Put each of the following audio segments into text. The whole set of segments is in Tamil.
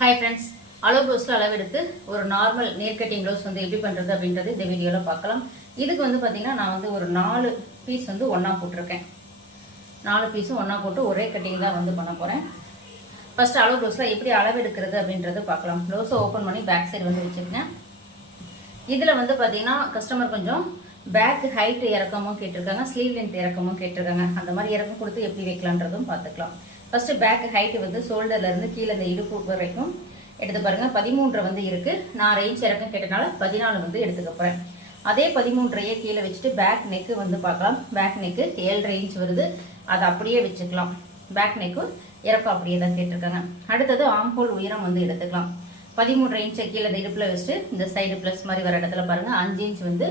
ஹாய் ஃப்ரெண்ட்ஸ் அளவு ப்ளவுஸில் அளவெடுத்து ஒரு நார்மல் நேர் கட்டிங் ப்ளவுஸ் வந்து எப்படி பண்ணுறது அப்படின்றது இந்த வீடியோவில் பார்க்கலாம். இதுக்கு வந்து பார்த்தீங்கன்னா நான் வந்து ஒரு நாலு பீஸ் வந்து ஒன்றா போட்டிருக்கேன். நாலு பீஸும் ஒன்றா போட்டு ஒரே கட்டிங் தான் வந்து பண்ண போகிறேன் ஃபர்ஸ்ட் அளவு ப்ளவுஸில் எப்படி அளவெடுக்கிறது அப்படின்றது பார்க்கலாம். ப்ளவுஸை ஓப்பன் பண்ணி பேக் சைடு வந்து வச்சுருக்கேன். இதில் வந்து பார்த்தீங்கன்னா கஸ்டமர் கொஞ்சம் பேக் ஹைட் இறக்கமும் கேட்டிருக்காங்க ஸ்லீவ் லென்த் இறக்கமும் கேட்டிருக்காங்க. அந்த மாதிரி இறக்கம் கொடுத்து எப்படி வைக்கலான்றதும் பார்த்துக்கலாம். ஃபஸ்ட்டு பேக் ஹைட்டு வந்து ஷோல்டர்லேருந்து கீழே இந்த இடுப்பு வரைக்கும் எடுத்து பாருங்கள் பதிமூன்று வந்து இருக்குது நான் ரேஞ்ச் இறக்கம் கேட்டனால பதினாலு வந்து எடுத்துக்க போகிறேன் அதே பதிமூன்றையே கீழே வச்சுட்டு பேக் நெக்கு வந்து பார்க்கலாம். பேக் நெக்கு ஏழு இன்ச் வருது. அதை அப்படியே வச்சுக்கலாம். பேக் நெக்கும் இறக்கம் அப்படியே தான் கேட்டிருக்காங்க. அடுத்தது ஆம்போல் உயரம் வந்து எடுத்துக்கலாம். பதிமூன்று இன்ச்சை கீழே இந்த இடுப்பில் வச்சுட்டு இந்த சைடு ப்ளஸ் மாதிரி வர இடத்துல பாருங்கள் அஞ்சு இன்ச் வந்து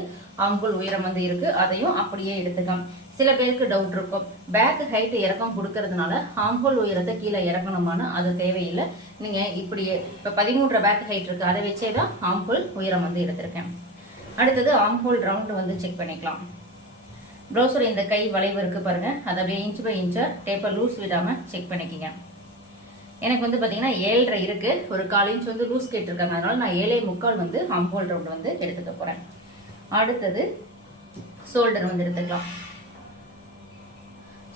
ஆம்புல் உயரம் வந்து இருக்குது அதையும் அப்படியே எடுத்துக்கலாம். சில பேருக்கு டவுட் இருக்கும். பேக் ஹைட் இறக்கம் கொடுக்கறதுனால ஹாம்ஹோல் உயரத்தை கீழே இறக்கணுமான்னு அது தேவையில்லை. நீங்கள் இப்படி இப்போ பதிமூன்று பேக் ஹைட் இருக்கு. அதை வச்சே தான் ஹாம்ஹோல் உயரம் வந்து எடுத்திருக்கேன். அடுத்தது ஆம்ஹோல் ரவுண்டு வந்து செக் பண்ணிக்கலாம். ப்ரௌசர் இந்த கை வளைவு இருக்குது பாருங்கள் அதை அப்படியே இன்ச் பை இன்ச்சாக டேப்பை லூஸ் விடாமல் செக் பண்ணிக்கிங்க. எனக்கு வந்து பார்த்தீங்கன்னா ஏழரை இருக்கு. ஒரு கால் இன்ச் வந்து லூஸ் கேட்டிருக்காங்க. அதனால நான் ஏழே முக்கால் வந்து ஆம்ஹோல் ரவுண்ட் வந்து எடுத்துக்க போகிறேன் அடுத்தது ஷோல்டர் வந்து எடுத்துக்கலாம்.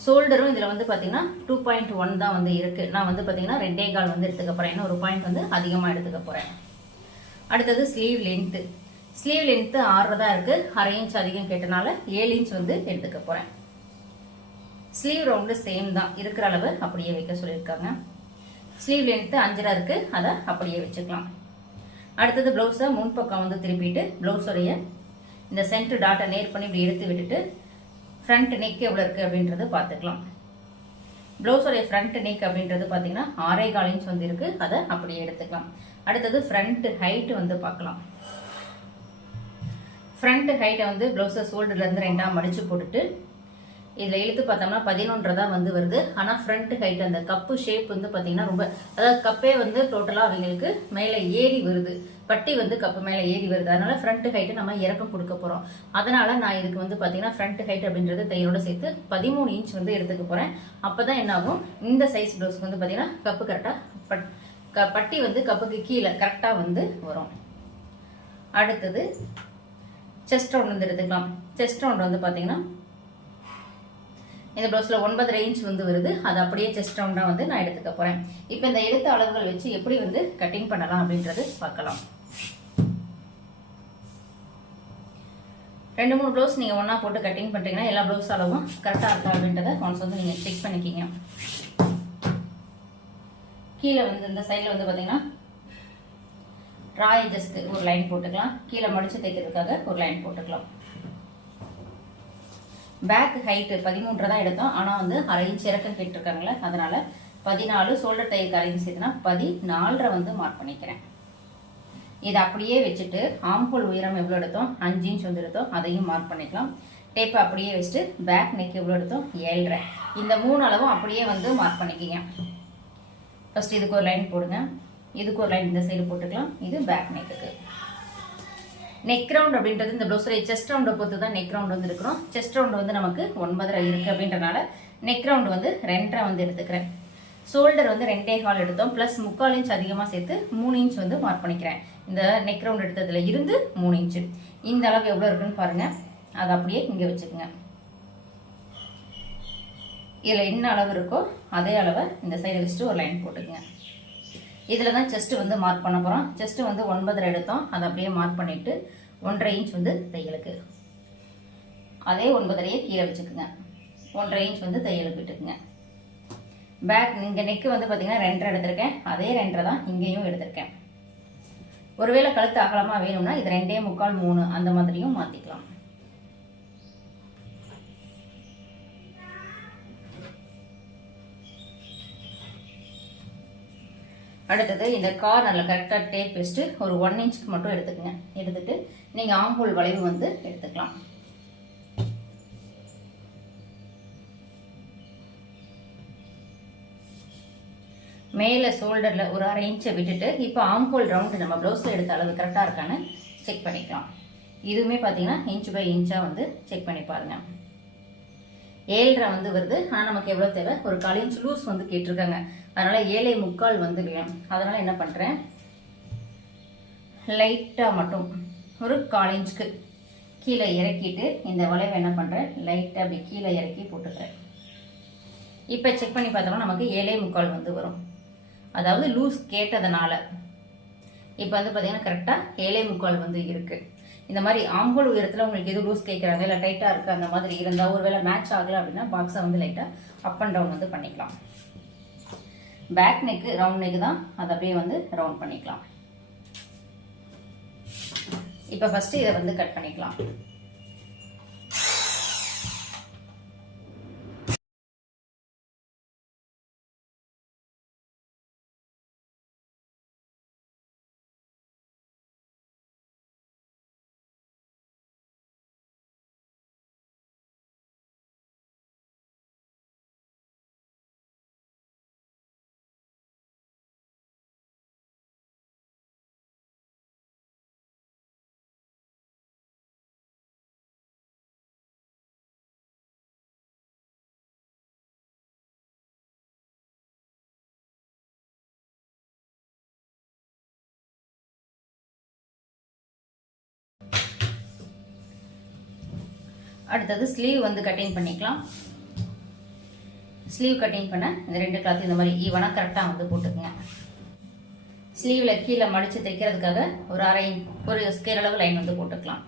ஷோல்டரும் இதில் வந்து பார்த்தீங்கன்னா டூ பாயிண்ட் ஒன் தான் வந்து இருக்குது நான் வந்து பார்த்தீங்கன்னா ரெண்டே கால் வந்து எடுத்துக்க போகிறேன் இன்னும் ஒரு பாயிண்ட் வந்து அதிகமாக எடுத்துக்க போகிறேன் அடுத்தது ஸ்லீவ் லென்த்து ஸ்லீவ் லென்த்து ஆறு தான் இருக்குது அரை இன்ச் அதிகம் கேட்டனால ஏழு இன்ச் வந்து எடுத்துக்க போகிறேன் ஸ்லீவ் ரவுண்டு சேம் தான். இருக்கிற அளவு அப்படியே வைக்க சொல்லியிருக்காங்க. ஸ்லீவ் லென்த்து அஞ்சரை இருக்குது அதை அப்படியே வச்சுக்கலாம். அடுத்தது ப்ளவுஸை முன்பக்கம் வந்து திருப்பிட்டு ப்ளவுஸுடைய இந்த சென்ட்ரு டாட்டை நேர் பண்ணி இப்படி எடுத்து விட்டுட்டு ஃப்ரண்ட் நெக் எவ்வளோ இருக்குது அப்படின்றத பார்த்துக்கலாம். ப்ளவுஸோடைய ஃப்ரண்ட் நெக் அப்படின்றது பார்த்தீங்கன்னா ஆறே கால் இன்ச் வந்து இருக்குது அதை அப்படியே எடுத்துக்கலாம். அடுத்தது ஃப்ரண்ட் ஹைட் வந்து பார்க்கலாம். ஃப்ரண்ட் ஹைட்டை வந்து ப்ளவுஸை ஷோல்டர்லேருந்து ரெண்டாக மடித்து போட்டுட்டு இதில் இழுத்து பார்த்தோம்னா பதினொன்றரை தான் வந்து வருது. ஆனால் ஃப்ரண்ட் ஹைட் அந்த கப்பு ஷேப் வந்து பார்த்தீங்கன்னா ரொம்ப அதாவது கப்பே வந்து டோட்டலாக அவங்களுக்கு மேலே ஏறி வருது. பட்டி வந்து கப்பு மேலே ஏறி வருது. அதனால ஃப்ரண்ட் ஹைட்டு நம்ம இறக்கம் கொடுக்க போகிறோம் அதனால நான் இதுக்கு வந்து பார்த்தீங்கன்னா ஃப்ரண்ட் ஹைட் அப்படின்றது தையரோடு சேர்த்து பதிமூணு இன்ச் வந்து எடுத்துக்க போகிறேன் அப்போ தான் என்னாகும்? இந்த சைஸ் ப்ளவுஸ்க்கு வந்து பார்த்தீங்கன்னா கப்பு கரெக்டாக பட் க பட்டி வந்து கப்புக்கு கீழே கரெக்டாக வந்து வரும். அடுத்தது செஸ்ட் ரவுண்ட் வந்து எடுத்துக்கலாம். செஸ்ட் ரவுண்ட் வந்து பார்த்தீங்கன்னா இந்த ப்ளவுஸில் ஒன்பது ரேஞ்ச் வந்து வருது. அது அப்படியே செஸ்ட் ரவுண்டாக வந்து நான் எடுத்துக்க போகிறேன் இப்போ இந்த எடுத்த அளவுகள் வச்சு எப்படி வந்து கட்டிங் பண்ணலாம் அப்படின்றது பார்க்கலாம். ரெண்டு மூணு ப்ளவுஸ் நீங்கள் ஒன்றா போட்டு கட்டிங் பண்ணுறீங்கன்னா எல்லா ப்ளவுஸ் அளவும் கரெக்டாக இருக்கா அப்படின்றத ஒன்ஸ் வந்து நீங்கள் செக் பண்ணிக்கிங்க. கீழே வந்து இந்த சைடில் வந்து பார்த்தீங்கன்னா ராய் ஜஸ்ட் ஒரு லைன் போட்டுக்கலாம். கீழே மடிச்சு தைக்கிறதுக்காக ஒரு லைன் போட்டுக்கலாம். பேக் ஹைட்டு பதிமூன்று தான் எடுத்தோம். ஆனால் வந்து அரை இன்ச் இறக்கம் கேட்டிருக்காங்களே அதனால் பதினாலு சோல்டர் தைக்கு அரை இன்ச் சேர்த்துனா பதினாலரை வந்து மார்க் பண்ணிக்கிறேன். இதை அப்படியே வச்சுட்டு ஆம்பூல் உயரம் எவ்வளோ எடுத்தோம்? அஞ்சு இன்ச் வந்து எடுத்தோம். அதையும் மார்க் பண்ணிக்கலாம். டேப்பை அப்படியே வச்சுட்டு பேக் நெக் எவ்வளோ எடுத்தோம்? ஏழரை. இந்த மூணு அளவும் அப்படியே வந்து மார்க் பண்ணிக்கிங்க. ஃபர்ஸ்ட் இதுக்கு ஒரு லைன் போடுங்க. இதுக்கு ஒரு லைன் இந்த சைடு போட்டுக்கலாம். இது பேக் நெக்குக்கு நெக் ரவுண்ட் அப்படின்றது இந்த ப்ளவுஸில் செஸ்ட் ரவுண்டை பொறுத்து தான் நெக் ரவுண்ட் வந்து இருக்கிறோம் செஸ்ட் ரவுண்ட் வந்து நமக்கு ஒன்பதரை இருக்குது அப்படின்றனால நெக் ரவுண்ட் வந்து ரெண்டரை வந்து எடுத்துக்கிறேன். ஷோல்டர் வந்து ரெண்டே கால் எடுத்தோம். ப்ளஸ் முக்கால் இன்ச் அதிகமாக சேர்த்து மூணு இன்ச் வந்து மார்க் பண்ணிக்கிறேன். இந்த நெக் ரவுண்ட் எடுத்ததில் இருந்து மூணு இன்ச்சு இந்த அளவு எவ்வளோ இருக்குன்னு பாருங்கள் அதை அப்படியே இங்கே வச்சுக்கோங்க. இதில் என்ன அளவு இருக்கோ அதே அளவை இந்த சைடு வச்சுட்டு ஒரு லைன் போட்டுக்கோங்க. இதில் தான் செஸ்ட்டு வந்து மார்க் பண்ண போகிறோம் செஸ்ட்டு வந்து ஒன்பதரை எடுத்தோம். அதை அப்படியே மார்க் பண்ணிவிட்டு ஒன்றரை இன்ச் வந்து தையலுக்கு. அதே ஒன்பதரையே கீழே வச்சுக்குங்க. ஒன்றரை இன்ச் வந்து தையலுக்கு விட்டுக்குங்க. பேக் இங்கே நெக்கு வந்து பார்த்திங்கன்னா ரெண்டரை எடுத்திருக்கேன். அதே ரெண்டரை தான் இங்கேயும் எடுத்திருக்கேன். ஒருவேளை கழுத்து அகலமாக வேணும்னா இது ரெண்டே முக்கால் மூணு அந்த மாதிரியும் மாற்றிக்கலாம் அடுத்தது இந்த கார்னரில் கரெக்டாக டேப் வச்சுட்டு ஒரு ஒன் இன்ச்சுக்கு மட்டும் எடுத்துக்கங்க. எடுத்துட்டு நீங்கள் ஆம்பூல் வளைவு வந்து எடுத்துக்கலாம். மேலே ஷோல்டரில் ஒரு அரை இன்ச்சை விட்டுட்டு இப்போ ஆம்போல் ரவுண்டு நம்ம ப்ளவுஸில் எடுத்த அளவு கரெக்டாக இருக்கான்னு செக் பண்ணிக்கலாம். இதுவுமே பார்த்தீங்கன்னா இன்ச் பை இன்ச்சாக வந்து செக் பண்ணி பாருங்கள் ஏழரை வந்து வருது. ஆனால் நமக்கு எவ்வளோ தேவை? ஒரு கால் இன்ச் லூஸ் வந்து கேட்டிருக்காங்க. அதனால் ஏழை முக்கால் வந்து வேணும் அதனால் என்ன பண்ணுறேன் லைட்டாக மட்டும் ஒரு கால் இன்ச்சுக்கு கீழே இறக்கிட்டு இந்த வளைவை என்ன பண்ணுறேன் லைட்டாக அப்படி கீழே இறக்கி போட்டுக்கிறேன். இப்போ செக் பண்ணி பார்த்தோம்னா நமக்கு ஏழை முக்கால் வந்து வரும். அதாவது லூஸ் கேட்டதுனால. இப்போ வந்து பார்த்திங்கன்னா கரெக்டாக ஏழை முக்கால் வந்து இருக்குது இந்த மாதிரி ஆம்பல் உயரத்தில் உங்களுக்கு எது லூஸ் கேட்குறாங்க இல்லை டைட்டாக இருக்குது அந்த மாதிரி இருந்தால் ஒருவேளை மேட்ச் ஆகலை அப்படின்னா பாக்ஸை வந்து லைட்டாக அப் அண்ட் டவுன் வந்து பண்ணிக்கலாம். பேக் நெக்கு ரவுண்ட் நெக்கு தான் அதை அப்படியே வந்து ரவுண்ட் பண்ணிக்கலாம். இப்போ ஃபஸ்ட்டு இதை வந்து கட் பண்ணிக்கலாம். அடுத்தது ஸ்லீவ் வந்து கட்டிங் பண்ணிக்கலாம். ஸ்லீவ் கட்டிங் பண்ண இந்த ரெண்டு கிளாத் இந்த மாதிரி ஈவனாக கரெக்டாக வந்து போட்டுக்குங்க. ஸ்லீவில் கீழே மடித்து தைக்கிறதுக்காக ஒரு அரை ஒரு ஸ்கேர் அளவு லைன் வந்து போட்டுக்கலாம்.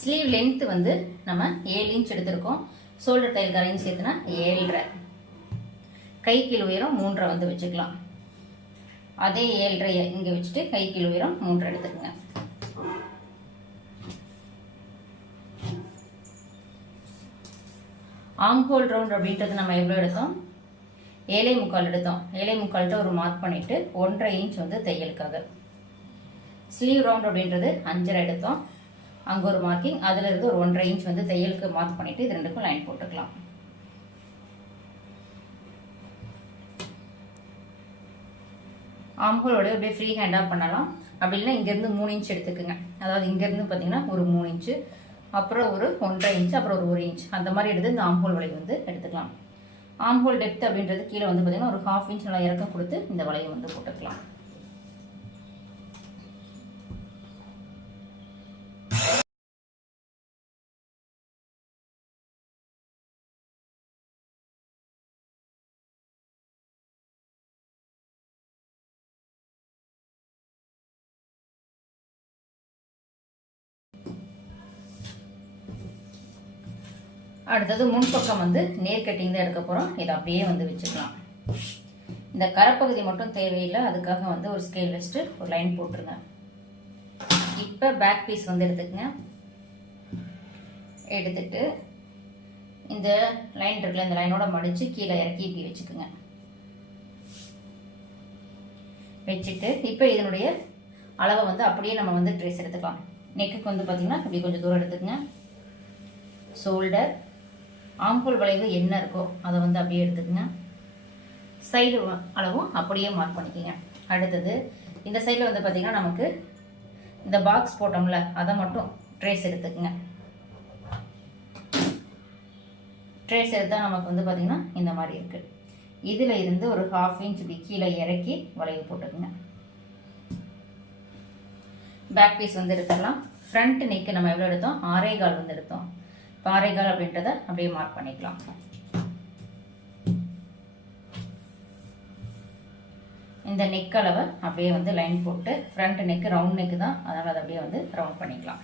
ஸ்லீவ் லென்த்து வந்து நம்ம ஏழு இன்ச் எடுத்திருக்கோம். ஷோல்டர் தையல் அரையும் சேர்த்துனா ஏழரை. கை கீழ் உயரம் மூன்றரை வந்து வச்சுக்கலாம். அதே ஏழரை இங்கே வச்சுட்டு கை கீழ் உயரம் மூன்றரை எடுத்துக்கோங்க. ஆம்ஹோல் ரவுண்ட் அப்படின்றது நம்ம எவ்வளோ எடுத்தோம்? ஏழை முக்கால் எடுத்தோம். ஏழை முக்கால்கிட்ட ஒரு மார்க் பண்ணிவிட்டு ஒன்றரை இன்ச் வந்து தையலுக்காக. ஸ்லீவ் ரவுண்ட் அப்படின்றது அஞ்சரை எடுத்தோம். அங்கே ஒரு மார்க்கிங் அதில் இருந்து ஒரு ஒன்றரை இன்ச் வந்து தையலுக்கு மார்க் பண்ணிவிட்டு இது ரெண்டுக்கும் லைன் போட்டுக்கலாம். ஆம்ஹோலோட அப்படியே ஃப்ரீ ஹேண்டாக பண்ணலாம். அப்படி இல்லைன்னா இங்கேருந்து மூணு இன்ச் எடுத்துக்கோங்க. அதாவது இங்கேருந்து பார்த்தீங்கன்னா ஒரு மூணு இன்ச்சு அப்புறம் ஒரு ஒன்றரை இன்ச் அப்புறம் ஒரு ஒரு இன்ச் அந்த மாதிரி எடுத்து இந்த ஆம்ஹோல் வளைவு வந்து எடுத்துக்கலாம். ஆம்ஹோல் டெப்த் அப்படின்றது கீழே வந்து பார்த்திங்கன்னா ஒரு ஹாஃப் இன்ச் நல்லா இறக்கம் கொடுத்து இந்த வளையை வந்து போட்டுக்கலாம். அடுத்தது முன்பக்கம் வந்து நேர் கட்டிங் தான் எடுக்க போகிறோம் இதை அப்படியே வந்து வச்சுக்கலாம். இந்த கரப்பகுதி மட்டும் தேவையில்லை. அதுக்காக வந்து ஒரு ஸ்கேல் வச்சுட்டு ஒரு லைன் போட்டுருங்க. இப்போ பேக் பீஸ் வந்து எடுத்துக்கங்க. எடுத்துட்டு இந்த லைன் இருக்குல்ல இந்த லைனோட மடித்து கீழே இறக்கி இப்படி வச்சுக்கோங்க. வச்சுட்டு இப்போ இதனுடைய அளவை வந்து அப்படியே நம்ம வந்து ட்ரெஸ் எடுத்துக்கலாம். நெக்குக்கு வந்து பார்த்திங்கன்னா இப்படி கொஞ்சம் தூரம் எடுத்துக்கங்க. ஷோல்டர் ஆம்பூல் வளைவு என்ன இருக்கோ அதை வந்து அப்படியே எடுத்துக்கங்க. சைடு அளவும் அப்படியே மார்க் பண்ணிக்கோங்க. அடுத்தது இந்த சைடில் வந்து பார்த்திங்கன்னா நமக்கு இந்த பாக்ஸ் போட்டோம்ல அதை மட்டும் ட்ரேஸ் எடுத்துக்கங்க. ட்ரேஸ் எடுத்தால் நமக்கு வந்து பார்த்திங்கன்னா இந்த மாதிரி இருக்குது இதில் இருந்து ஒரு ஹாஃப் இன்ச் இப்படி கீழே இறக்கி வளைவு போட்டுக்குங்க. பேக் பீஸ் வந்து எடுத்துடலாம். ஃப்ரண்ட் நெக்கு நம்ம எவ்வளோ எடுத்தோம்? ஆரே கால் வந்து எடுத்தோம். பாறைகள் அப்படின்றத அப்படியே மார்க் பண்ணிக்கலாம். இந்த நெக் அளவை அப்படியே வந்து லைன் போட்டு ஃப்ரண்ட் நெக்கு ரவுண்ட் நெக்கு தான் அதனால் அதை அப்படியே வந்து ரவுண்ட் பண்ணிக்கலாம்.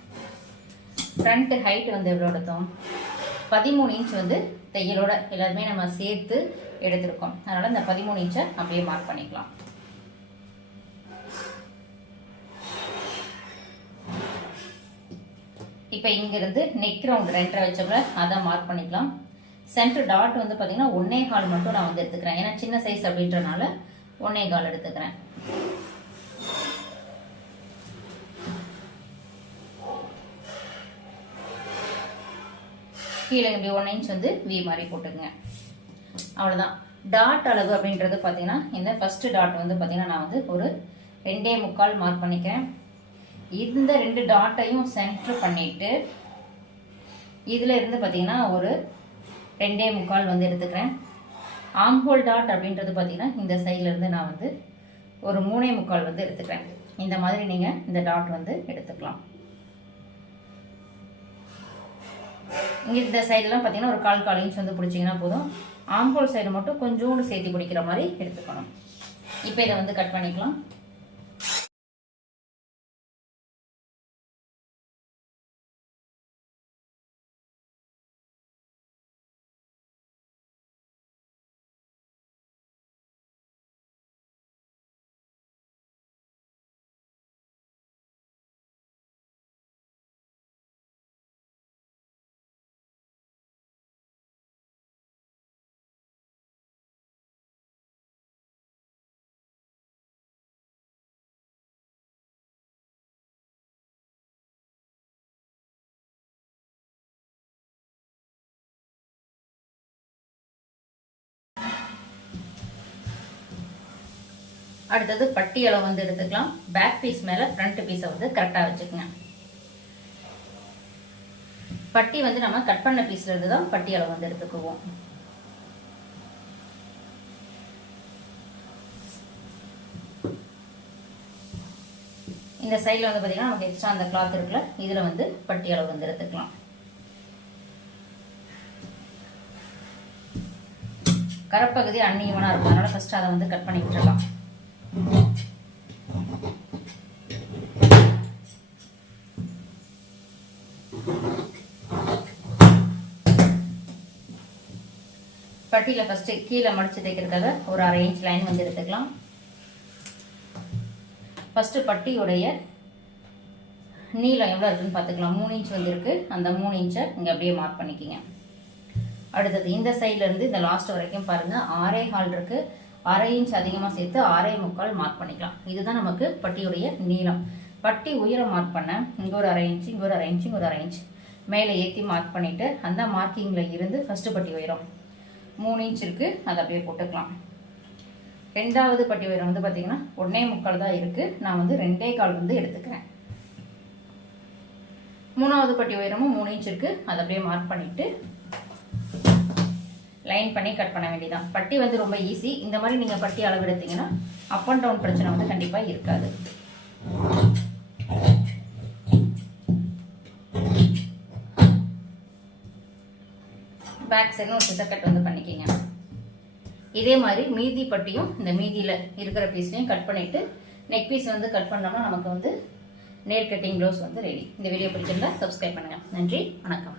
ஃப்ரண்ட் ஹைட் வந்து எவ்வளோ எடுத்தோம்? பதிமூணு இன்ச் வந்து தையலோட எல்லாருமே நம்ம சேர்த்து எடுத்திருக்கோம். அதனால் இந்த பதிமூணு இன்ச்சை அப்படியே மார்க் பண்ணிக்கலாம். இப்போ இங்கேருந்து நெக் ரவுண்ட் ரெண்டரை வச்சோம்ல அதை மார்க் பண்ணிக்கலாம். சென்டர் டாட் வந்து பார்த்தீங்கன்னா ஒன்னே கால் மட்டும் நான் வந்து எடுத்துக்கிறேன். ஏன்னா சின்ன சைஸ் அப்படின்றனால ஒன்னே கால் எடுத்துக்கிறேன். கீழே இப்படி ஒன் இன்ச் வந்து வி மாதிரி போட்டுக்குங்க. அவ்வளோதான் டாட் அளவு அப்படின்றது பார்த்தீங்கன்னா இந்த ஃபஸ்ட்டு டாட் வந்து பார்த்தீங்கன்னா நான் வந்து ஒரு ரெண்டே முக்கால் மார்க் பண்ணிக்கிறேன். இந்த ரெண்டு டாட்டையும் சென்டர் பண்ணிட்டு இதில் இருந்து பார்த்தீங்கன்னா ஒரு ரெண்டே முக்கால் வந்து எடுத்துக்கிறேன். ஆம்ஹோல் டாட் அப்படின்றது பார்த்தீங்கன்னா இந்த சைட்லேருந்து நான் வந்து ஒரு மூணே முக்கால் வந்து எடுத்துக்கிறேன். இந்த மாதிரி நீங்கள் இந்த டாட் வந்து எடுத்துக்கலாம். இங்கே இந்த சைடெலாம் பார்த்தீங்கன்னா ஒரு கால் கால் இன்ச் வந்து பிடிச்சிங்கன்னா போதும். ஆம்போல் சைடு மட்டும் கொஞ்சோண்டு சேர்த்து பிடிக்கிற மாதிரி எடுத்துக்கணும். இப்போ இதை வந்து கட் பண்ணிக்கலாம். அடுத்தது பட்டி அளவு வந்து எடுத்துக்கலாம். பேக் பீஸ் மேலே ஃப்ரண்ட் பீஸை வந்து கரெக்டாக வச்சுக்கோங்க. பட்டி வந்து நம்ம கட் பண்ண பீஸ்ல இருந்து தான் பட்டி அளவு வந்து எடுத்துக்குவோம். இந்த சைடில் வந்து பார்த்தீங்கன்னா நமக்கு எக்ஸ்ட்ரா அந்த கிளாத் இருக்குல்ல இதில் வந்து பட்டி அளவு வந்து எடுத்துக்கலாம். கரப்பகுதி அந்நியமனாக இருக்கும். அதனால ஃபர்ஸ்ட் அதை வந்து கட் பண்ணி விட்டுறலாம். பட்டியில் ஃபஸ்ட்டு கீழே மடித்து தைக்கிறதுக்காக ஒரு அரை இன்ச் லைன் வந்து எடுத்துக்கலாம். ஃபஸ்ட்டு பட்டியுடைய நீளம் எவ்வளோ இருக்குதுன்னு பார்த்துக்கலாம். மூணு இன்ச் வந்துருக்கு. அந்த மூணு இன்ச்சை இங்கே அப்படியே மார்க் பண்ணிக்கிங்க. அடுத்தது இந்த சைட்லேருந்து இந்த லாஸ்ட் வரைக்கும் பாருங்கள் ஆறே ஹால் இருக்குது அரை இன்ச் அதிகமாக சேர்த்து அரை முக்கால் மார்க் பண்ணிக்கலாம். இதுதான் நமக்கு பட்டியுடைய நீளம். பட்டி உயரம் மார்க் பண்ண இங்கே ஒரு அரை இன்ச் இங்கே ஒரு அரை இன்ச் இங்கே ஒரு அரை இன்ச் மேலே ஏற்றி மார்க் பண்ணிவிட்டு அந்த மார்க்கிங்கில் இருந்து ஃபஸ்ட்டு பட்டி உயரம். மூணு இன்ச் இருக்கு. அதை அப்படியே போட்டுக்கலாம். ரெண்டாவது பட்டி உயரம் வந்து பார்த்தீங்கன்னா ஒன்னே முக்கால் தான் இருக்குது நான் வந்து ரெண்டே கால் வந்து எடுத்துக்கிறேன். மூணாவது பட்டி உயரமும் மூணு இன்ச் இருக்குது அதை அப்படியே மார்க் பண்ணிவிட்டு லைன் பண்ணி கட் பண்ண வேண்டியதான் பட்டி வந்து ரொம்ப ஈஸி இந்த மாதிரி நீங்கள் பட்டி அளவு எடுத்தீங்கன்னா அப் அண்ட் டவுன் பிரச்சனை வந்து கண்டிப்பாக இருக்காது. பேக் சைடும் ஒரு சிசர் கட் வந்து பண்ணிக்கிங்க. இதே மாதிரி மீதி பட்டியும் இந்த மீதியில் இருக்கிற பீஸ்லையும் கட் பண்ணிவிட்டு நெக் பீஸ் வந்து கட் பண்ணோம்னா நமக்கு வந்து நேர் கட்டிங் ப்ளவுஸ் வந்து ரெடி இந்த வீடியோ பிடிச்சிருந்தா சப்ஸ்கிரைப் பண்ணுங்கள் நன்றி. வணக்கம்.